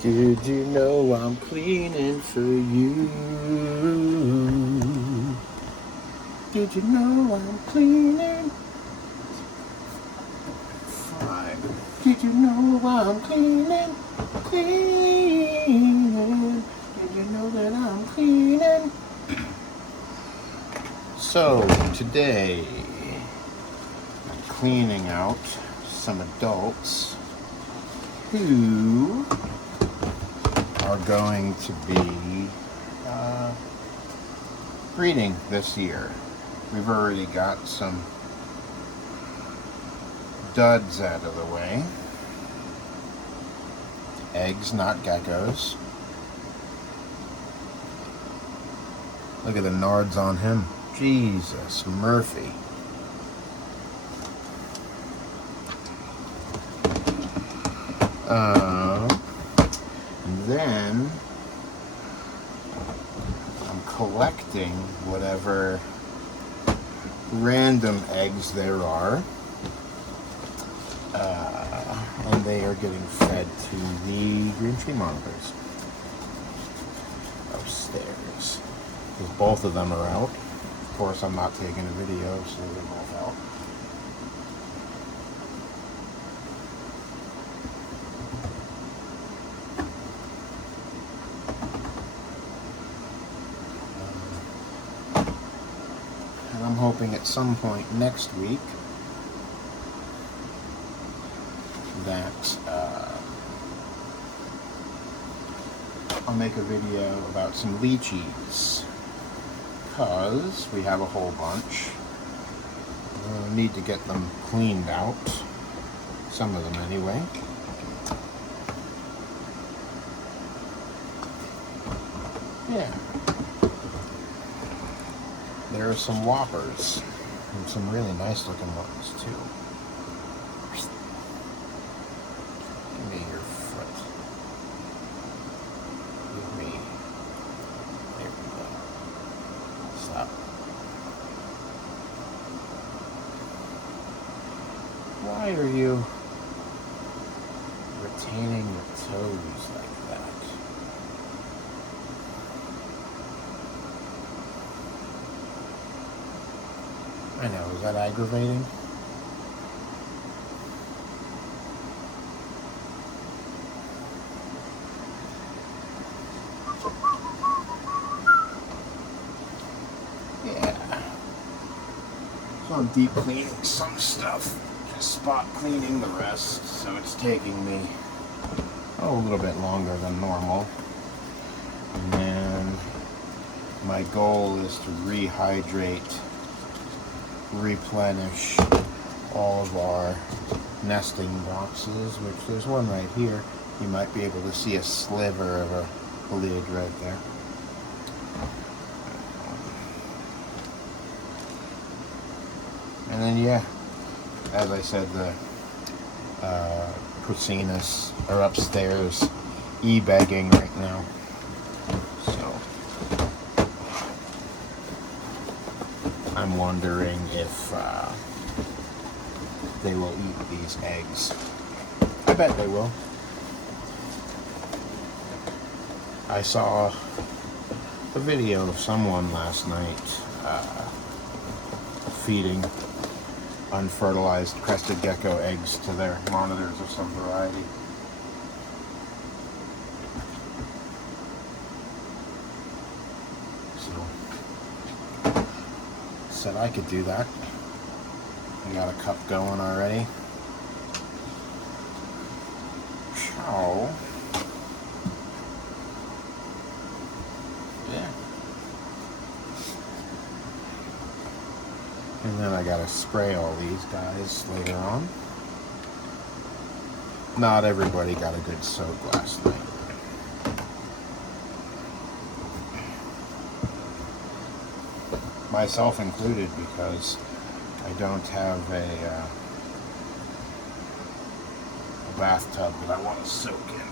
Did you know I'm cleaning for you? Did you know I'm cleaning? Fine. Did you know I'm cleaning? Cleaning. Did you know that I'm cleaning? So, today, I'm cleaning out some adults who are going to be breeding this year. We've already got some duds out of the way. Eggs, not geckos. Look at the nards on him. Jesus, Murphy. And then I'm collecting whatever random eggs there are, and they are getting fed to the green tree monitors upstairs, because both of them are out. Of course, I'm not taking a video, so they're both out. And I'm hoping at some point next week that I'll make a video about some lychees, because we have a whole bunch. We'll need to get them cleaned out, some of them anyway. Yeah. There are some whoppers, and some really nice looking ones too. Give me your foot. Give me. There we go. Stop. Why are you retaining your toes like that? I know, is that aggravating? Yeah. So I'm deep cleaning some stuff, just spot cleaning the rest, so it's taking me a little bit longer than normal. And then my goal is to rehydrate, replenish all of our nesting boxes, which there's one right here. You might be able to see a sliver of a lid right there. And then, yeah, as I said, the Procinas are upstairs e-begging right now. So I'm wondering if they will eat these eggs. I bet they will. I saw a video of someone last night feeding unfertilized crested gecko eggs to their monitors of some variety. So, said I could do that. I got a cup going already. Ciao. Yeah. And then I gotta spray all these guys later on. Not everybody got a good soak last night. Myself included, because I don't have a bathtub that I want to soak in.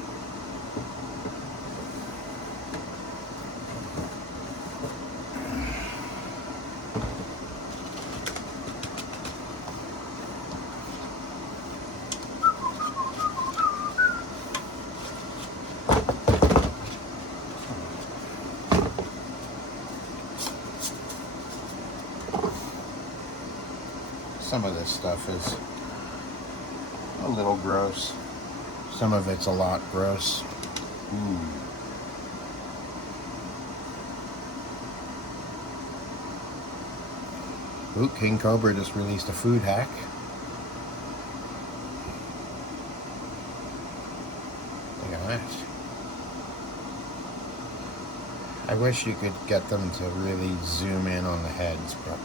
some of this stuff is a little gross. Some of it's a lot gross. Ooh, King Cobra just released a food hack. Look at that. I wish you could get them to really zoom in on the heads, but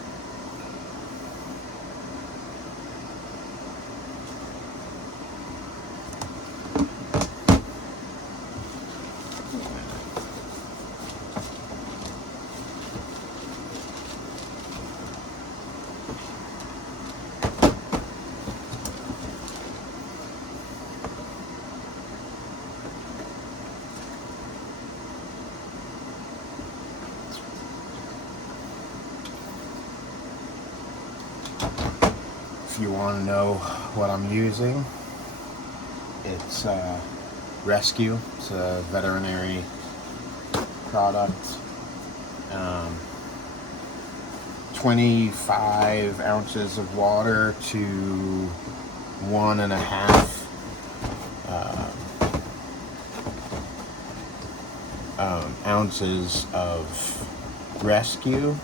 if you want to know what I'm using, it's Rescue. It's a veterinary product. 25 ounces of water to 1.5 ounces of Rescue.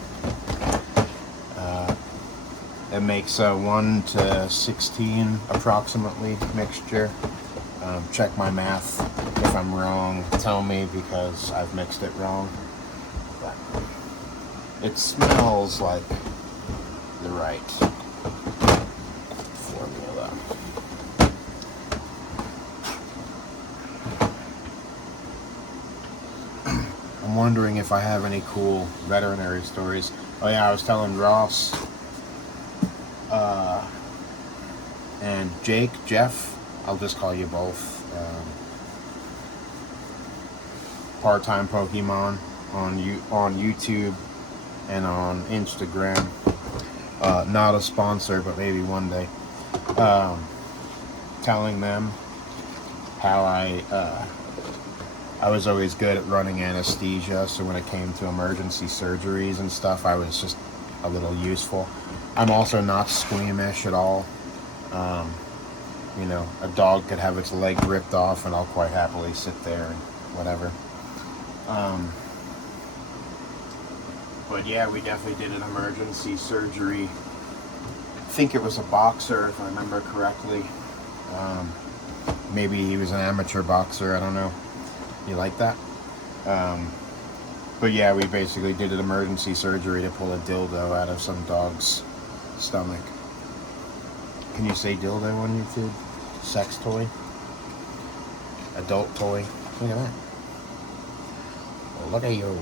It makes a 1 to 16 approximately mixture. Check my math. If I'm wrong, tell me, because I've mixed it wrong. But it smells like the right formula. I'm wondering if I have any cool veterinary stories. Oh yeah, I was telling Ross and Jeff, I'll just call you both, part-time Pokemon on YouTube and on Instagram. Not a sponsor, but maybe one day. Telling them how I was always good at running anesthesia, so when it came to emergency surgeries and stuff, I was just a little useful. I'm also not squeamish at all. You know, a dog could have its leg ripped off and I'll quite happily sit there and whatever. But yeah, we definitely did an emergency surgery. I think it was a boxer, if I remember correctly. Maybe he was an amateur boxer, I don't know. You like that? But yeah, we basically did an emergency surgery to pull a dildo out of some dog's stomach. Can you say dildo on YouTube? Sex toy? Adult toy? Look at that. Look at you.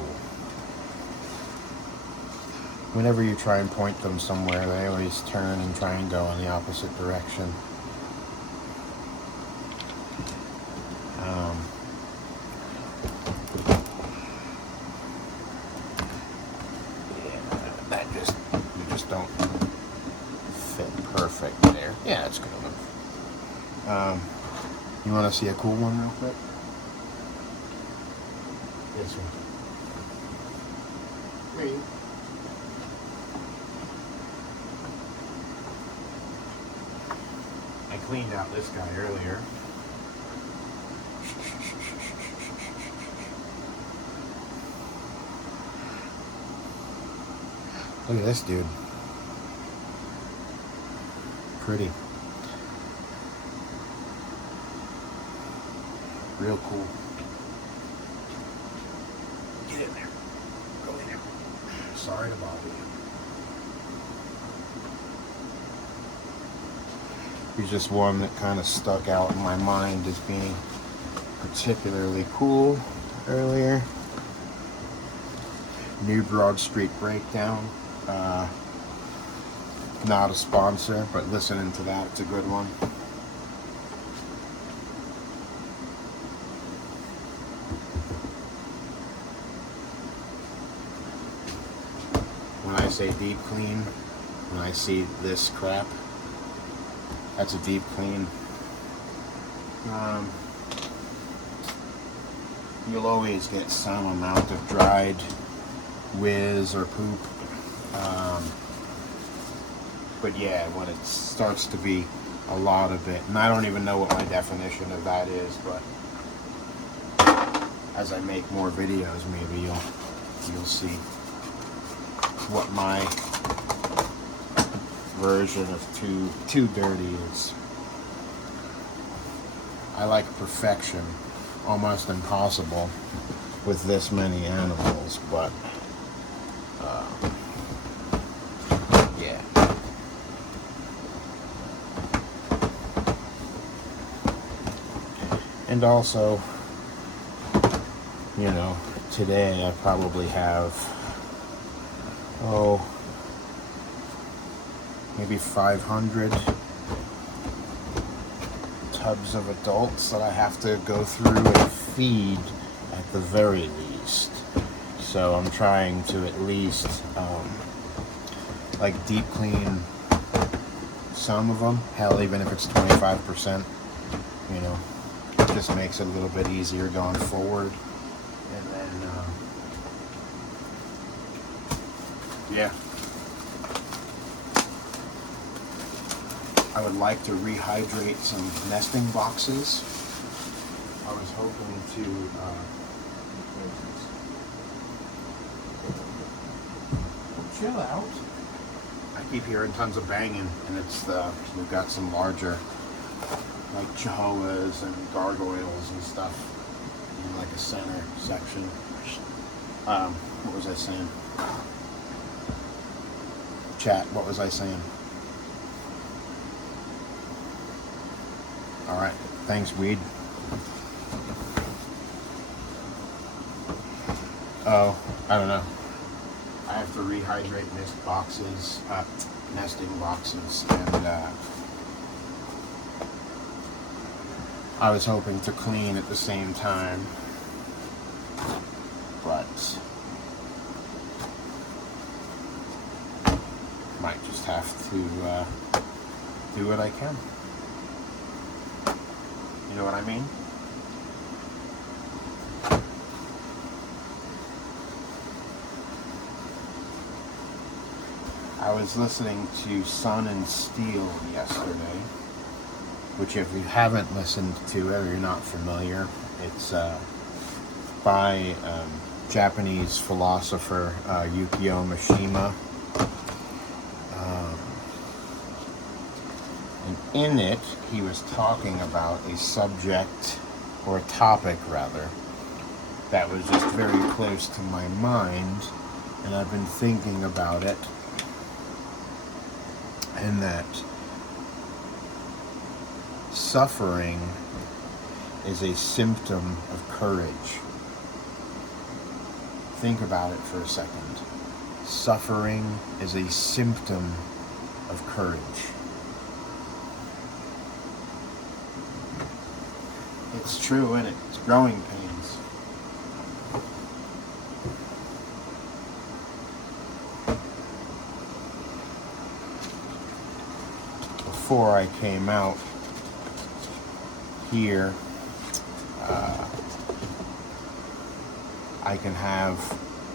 Whenever you try and point them somewhere, they always turn and try and go in the opposite direction. You just don't fit perfect there. Yeah, that's good enough. You want to see a cool one real quick? This one. Ready? I cleaned out this guy earlier. Look at this dude. Pretty. Real cool. Get in there. Go in there. Sorry to bother you. He's just one that kind of stuck out in my mind as being particularly cool earlier. New Broad Street Breakdown. Not a sponsor, but listening to that, it's a good one. When I say deep clean, when I see this crap, that's a deep clean. You'll always get some amount of dried whiz or poop. But yeah, when it starts to be a lot of it, and I don't even know what my definition of that is, but as I make more videos, maybe you'll see what my version of too dirty is. I like perfection, almost impossible with this many animals, but yeah. And also, you know, today I probably have, maybe 500 tubs of adults that I have to go through and feed at the very least. So I'm trying to at least like deep clean some of them. Hell, even if it's 25%, you know, it just makes it a little bit easier going forward. And then, yeah. I would like to rehydrate some nesting boxes. I was hoping to chill out. I keep hearing tons of banging, and it's we've got some larger, like chihuahuas and gargoyles and stuff in like a center section. What was I saying? Chat, what was I saying? All right, thanks, weed. Oh, I don't know. I have to rehydrate nesting boxes, and I was hoping to clean at the same time, but might just have to do what I can. You know what I mean? I was listening to Sun and Steel yesterday, which if you haven't listened to it or you're not familiar, it's by Japanese philosopher Yukio Mishima. And in it, he was talking about a subject, or a topic rather, that was just very close to my mind, and I've been thinking about it, and that suffering is a symptom of courage. Think about it for a second. Suffering is a symptom of courage. It's true, isn't it? It's growing pains. Before I came out here, I can have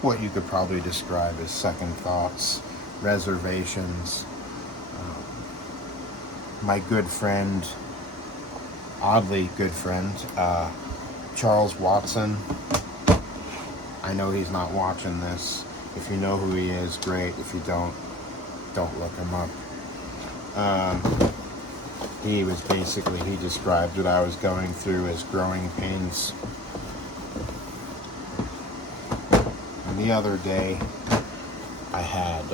what you could probably describe as second thoughts, reservations. My good friend, oddly good friend, Charles Watson. I know he's not watching this. If you know who he is, great. If you don't look him up. He described what I was going through as growing pains. And the other day, I had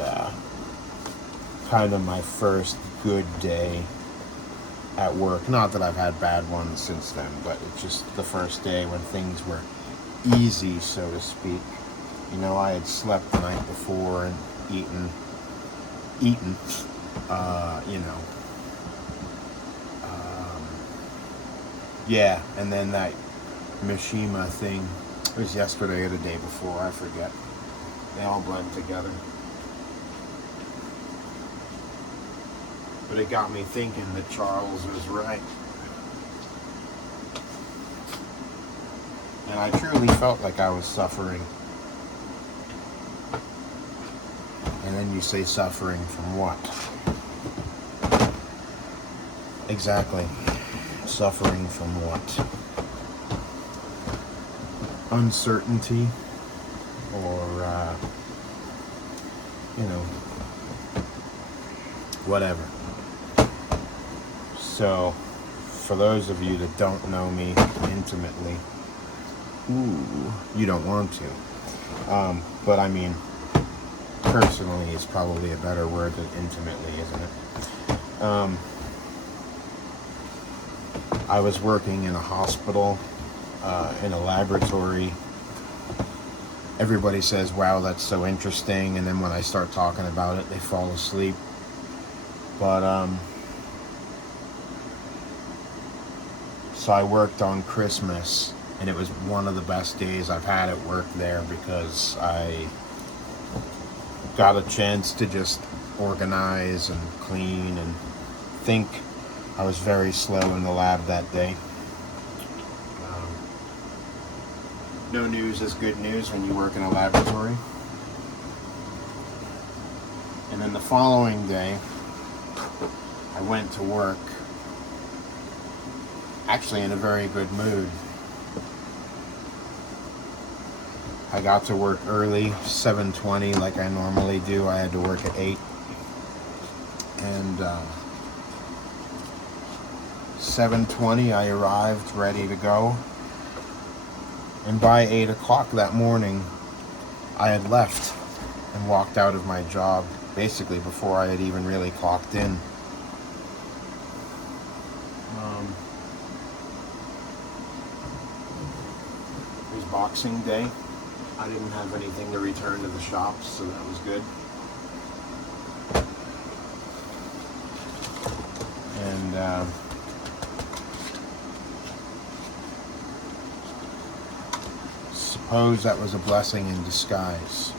kind of my first good day at work. Not that I've had bad ones since then, but it's just the first day when things were easy, so to speak. You know, I had slept the night before and eaten, you know. Yeah, and then that Mishima thing, it was yesterday or the day before, I forget. They all blend together. But it got me thinking that Charles was right. And I truly felt like I was suffering. And then you say suffering from what? Exactly. Suffering from what? Uncertainty, or, whatever. So, for those of you that don't know me intimately, you don't want to. But I mean, personally is probably a better word than intimately, isn't it? I was working in a hospital, in a laboratory. Everybody says, wow, that's so interesting. And then when I start talking about it, they fall asleep. But, so I worked on Christmas, and it was one of the best days I've had at work there, because I got a chance to just organize and clean and think. I was very slow in the lab that day. No news is good news when you work in a laboratory. And then the following day, I went to work, actually in a very good mood. I got to work early, 7:20, like I normally do. I had to work at 8. And 7:20, I arrived ready to go. And by 8 o'clock that morning, I had left and walked out of my job, basically before I had even really clocked in. It was Boxing Day. I didn't have anything to return to the shops, so that was good. And suppose that was a blessing in disguise.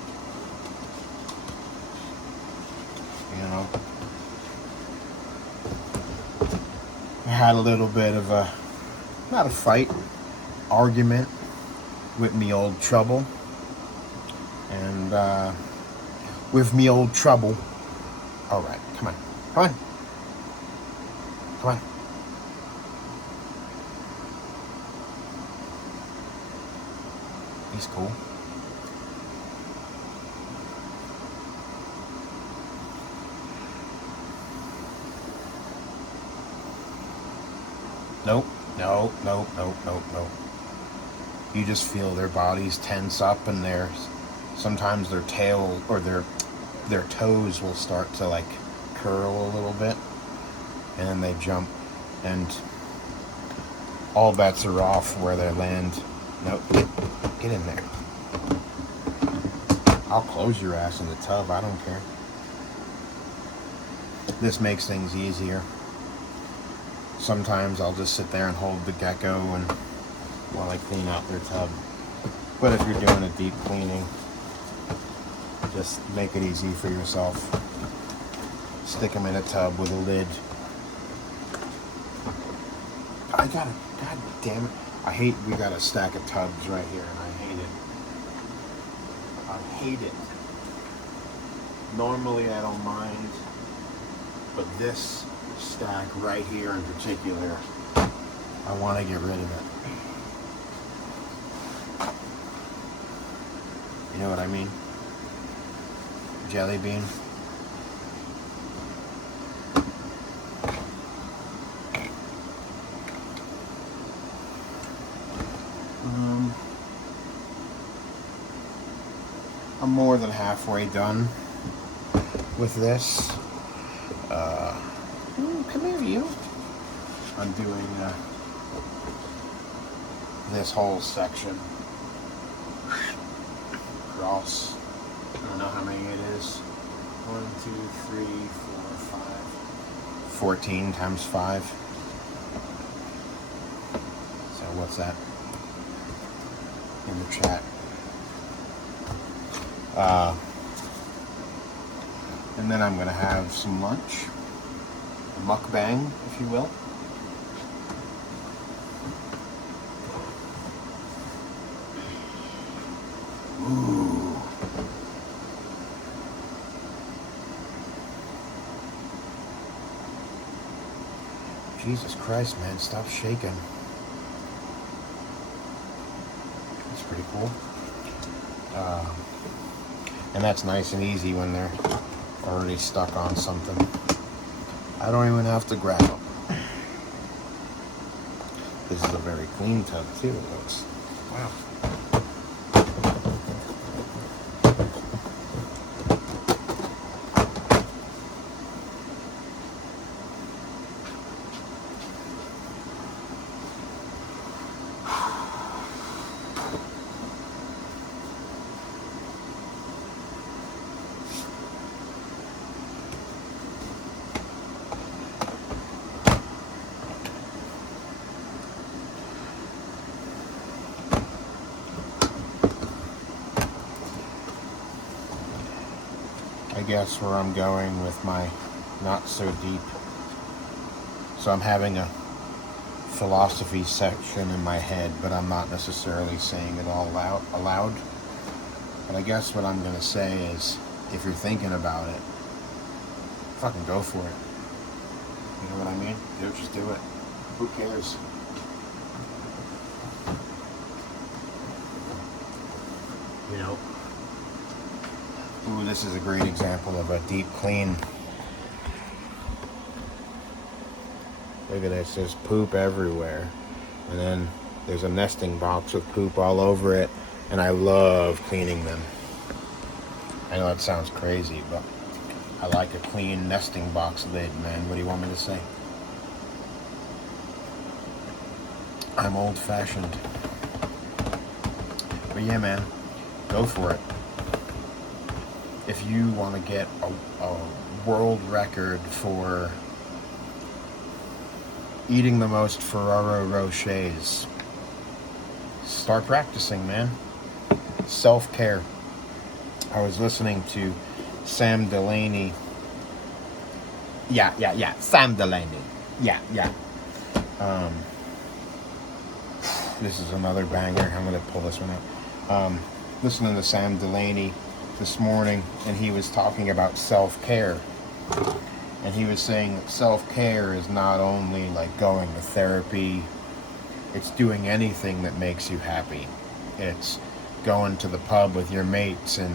I had a little bit of a, not a fight, argument with me old trouble. And with me old trouble. All right, come on. He's cool. Nope. You just feel their bodies tense up, and sometimes their tail or their toes will start to like curl a little bit, and then they jump, and all bets are off where they land. Nope. Get in there. I'll close your ass in the tub. I don't care. This makes things easier. Sometimes I'll just sit there and hold the gecko and while I clean out their tub. But if you're doing a deep cleaning, just make it easy for yourself. Stick them in a tub with a lid. God damn it. We got a stack of tubs right here, and I hate it. Normally I don't mind, but this stack right here in particular, I want to get rid of it. You know what I mean? Jelly bean. I'm more than halfway done with this. Come here, you. I'm doing this whole section across. I don't know how many it is. 1, 2, 3, 4, 5. 14 times 5. So what's that? In the chat. And then I'm going to have some lunch. A mukbang, if you will. Ooh. Jesus Christ, man, stop shaking. That's pretty cool. And that's nice and easy when they're already stuck on something. I don't even have to grab them. This is a very clean tub too, it looks. Wow. I guess where I'm going with my not so deep. So I'm having a philosophy section in my head, but I'm not necessarily saying it all aloud. But I guess what I'm going to say is, if you're thinking about it, fucking go for it. You know what I mean? Just do it. Who cares? You know? Ooh, this is a great example of a deep clean. Look at this, there's poop everywhere. And then there's a nesting box with poop all over it. And I love cleaning them. I know it sounds crazy, but I like a clean nesting box lid, man. What do you want me to say? I'm old-fashioned. But yeah, man, go for it. If you want to get a world record for eating the most Ferrero Rochers, start practicing, man. Self-care. I was listening to Sam Delaney. Yeah. Sam Delaney. Yeah. This is another banger. I'm going to pull this one out. Listening to Sam Delaney this morning, and he was talking about self-care. And he was saying that self-care is not only like going to therapy, it's doing anything that makes you happy. It's going to the pub with your mates and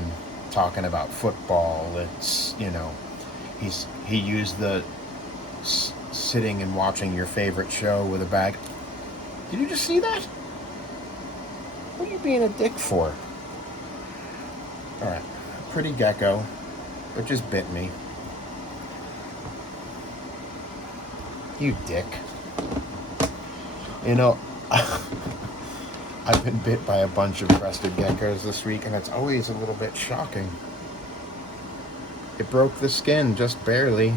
talking about football. It's, you know, he used the sitting and watching your favorite show with a bag. Did you just see that? What are you being a dick for? Alright, pretty gecko, but just bit me. You dick. You know, I've been bit by a bunch of crested geckos this week, and it's always a little bit shocking. It broke the skin, just barely,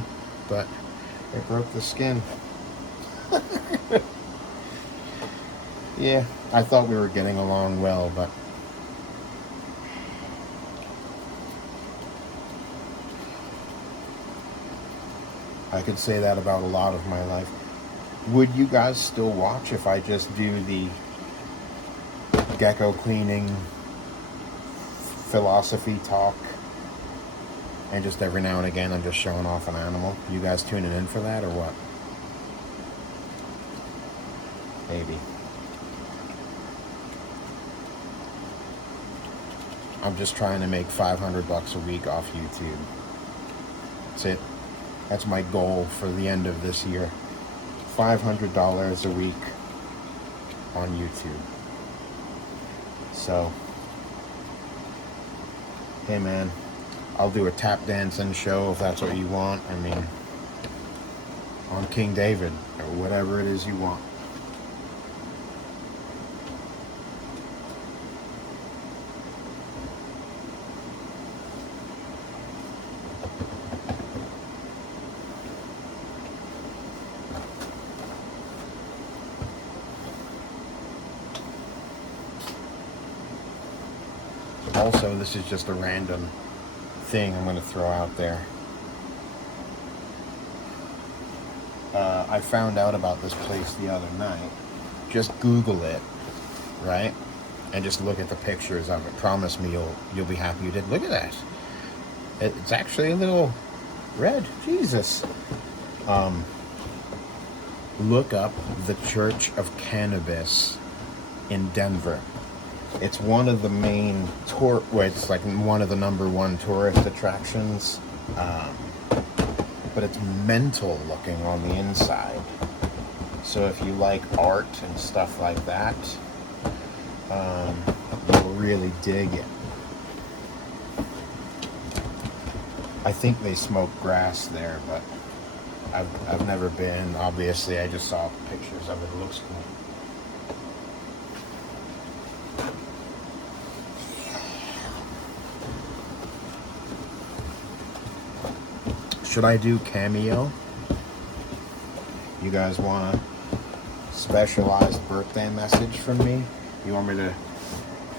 but it broke the skin. Yeah, I thought we were getting along well, but I could say that about a lot of my life. Would you guys still watch if I just do the gecko cleaning philosophy talk, and just every now and again I'm just showing off an animal? You guys tuning in for that or what? Maybe. I'm just trying to make $500 a week off YouTube. That's it. That's my goal for the end of this year. $500 a week on YouTube. So, hey man, I'll do a tap dancing show if that's what you want. I mean, on King David, or whatever it is you want. Also, this is just a random thing I'm going to throw out there. I found out about this place the other night. Just Google it, right? And just look at the pictures of it. Promise me you'll be happy you did. Look at that. It's actually a little red. Jesus. look up the Church of Cannabis in Denver. It's one of the main it's like one of the #1 tourist attractions. But it's mental looking on the inside. So if you like art and stuff like that, you'll really dig it. I think they smoke grass there, but I've never been. Obviously, I just saw pictures of it. It looks cool. Should I do Cameo? You guys want a specialized birthday message from me? You want me to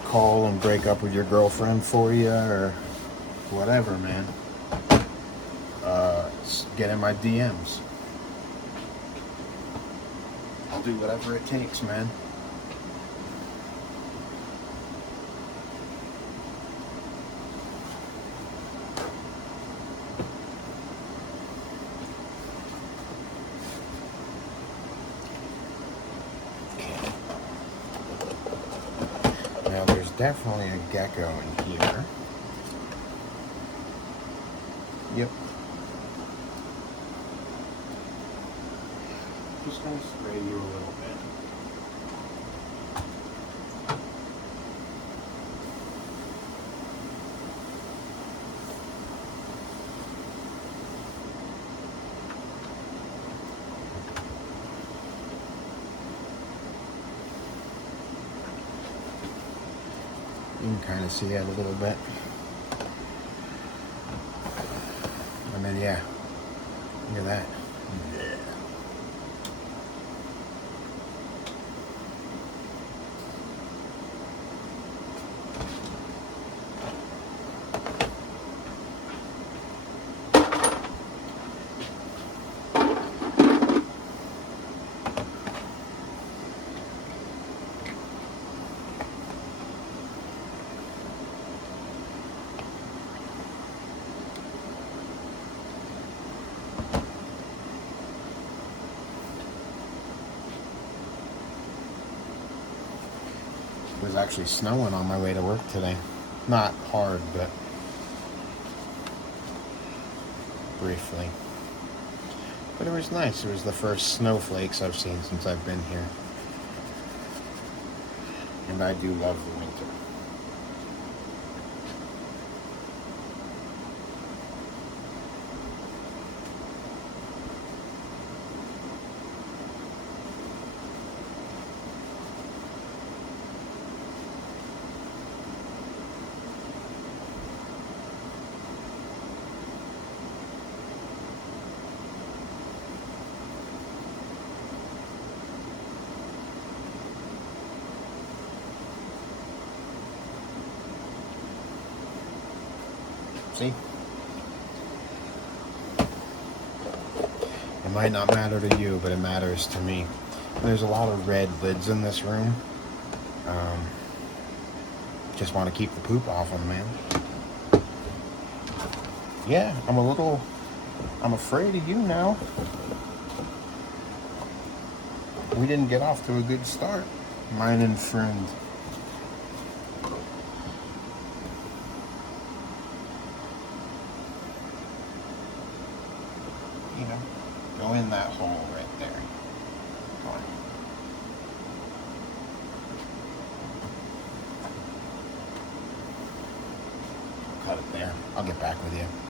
call and break up with your girlfriend for you, or whatever, man? Get in my DMs. I'll do whatever it takes, man. Now there's definitely a gecko in here. Yep. Just gonna spray you a little bit. You can kind of see it a little bit. And then, yeah, look at that. Yeah. It was actually snowing on my way to work today. Not hard, but briefly. But it was nice. It was the first snowflakes I've seen since I've been here. And I do love the winter. See? It might not matter to you, but it matters to me. There's a lot of red lids in this room. Just want to keep the poop off them, man. Yeah, I'm afraid of you now. We didn't get off to a good start, mine and friend. You know, go in that hole right there. Come on. Cut it there. I'll get back with you.